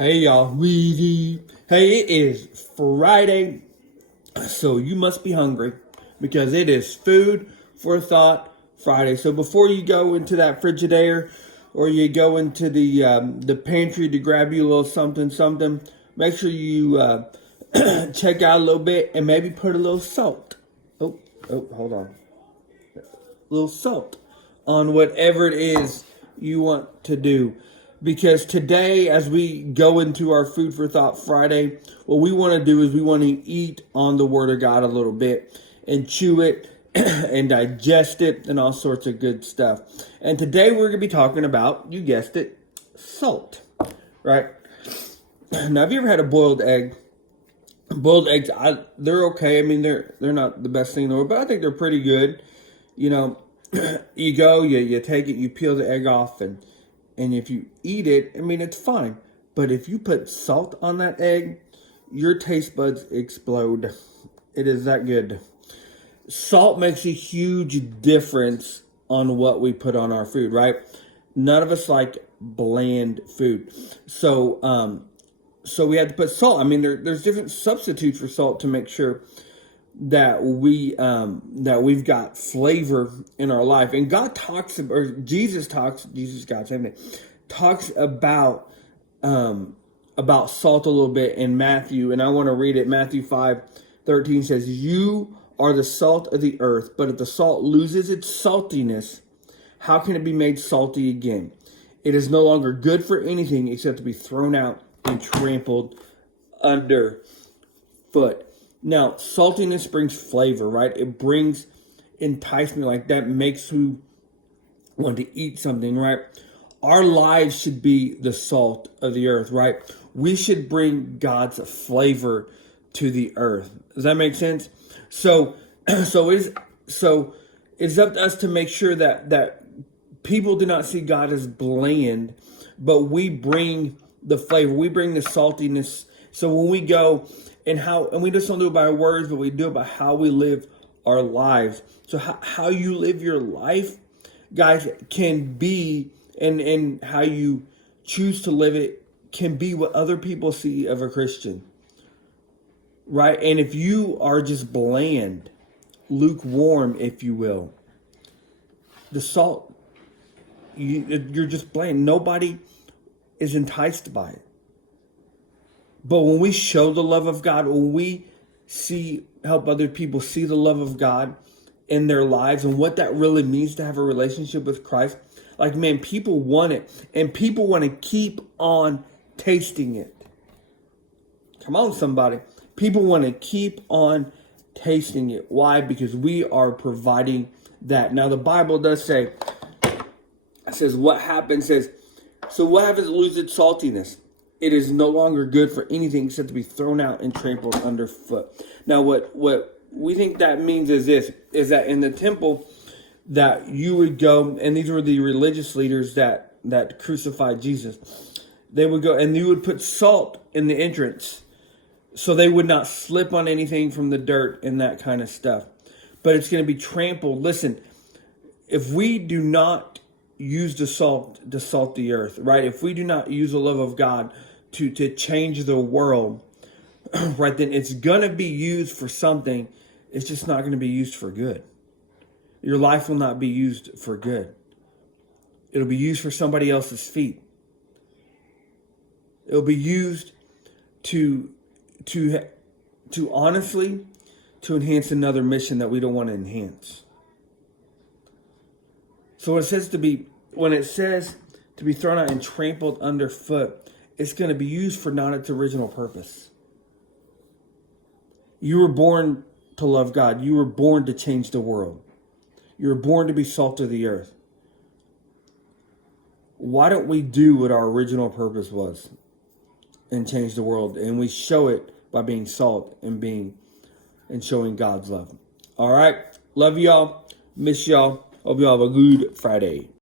Hey y'all, Weezy. Hey, it is Friday, so you must be hungry because it is Food for Thought Friday. So before you go into that Frigidaire or you go into the pantry to grab you a little something, make sure you check out a little bit and maybe put a little salt. Hold on. A little salt on whatever it is you want to do. Because today, as we go into our Food for Thought Friday, what we want to do is we want to eat on the Word of God a little bit and chew it and digest it and all sorts of good stuff. And today we're going to be talking about, you guessed it, salt, right? Now, have you ever had a boiled egg? Boiled eggs, they're okay. I mean, they're not the best thing in the world, but I think they're pretty good. You know, you take it, you peel the egg off, and if you eat it, I mean, it's fine. But if you put salt on that egg, your taste buds explode. It is that good. Salt makes a huge difference on what we put on our food, right? None of us like bland food. So we had to put salt. I mean, there's different substitutes for salt to make sure that we've got flavor in our life. And God talks about, or Jesus, God, same thing, talks about salt a little bit in Matthew, and I want to read it. Matthew 5:13 says, "You are the salt of the earth, but if the salt loses its saltiness, how can it be made salty again? It is no longer good for anything except to be thrown out and trampled underfoot." Now, saltiness brings flavor, right? It brings enticement, like that makes you want to eat something, right? Our lives should be the salt of the earth, right? We should bring God's flavor to the earth. Does that make sense? So it's up to us to make sure that people do not see God as bland, but we bring the flavor, we bring the saltiness. So when we go and we just don't do it by our words, but we do it by how we live our lives. So how you live your life, guys, can be, and how you choose to live it can be what other people see of a Christian, right? And if you are just bland, lukewarm, if you will, the salt, you're just bland. Nobody is enticed by it. But when we show the love of God, when we help other people see the love of God in their lives and what that really means to have a relationship with Christ, like, man, people want it. And people want to keep on tasting it. Come on, somebody. People want to keep on tasting it. Why? Because we are providing that. Now, the Bible does say, it says, what happens is, so what happens to lose its saltiness? It is no longer good for anything except to be thrown out and trampled underfoot. Now, what we think that means is this, is that in the temple that you would go, and these were the religious leaders that crucified Jesus. They would go and you would put salt in the entrance so they would not slip on anything from the dirt and that kind of stuff. But it's going to be trampled. Listen, if we do not use the salt to salt the earth, right? If we do not use the love of God to change the world, right, then it's going to be used for something. It's just not going to be used for good. Your life will not be used for good. It'll be used for somebody else's feet. It'll be used to honestly, to enhance another mission that we don't want to enhance. So when it says to be thrown out and trampled underfoot, it's going to be used for not its original purpose. You were born to love God. You were born to change the world. You were born to be salt of the earth. Why don't we do what our original purpose was and change the world? And we show it by being salt and showing God's love. All right. Love y'all. Miss y'all. Hope y'all have a good Friday.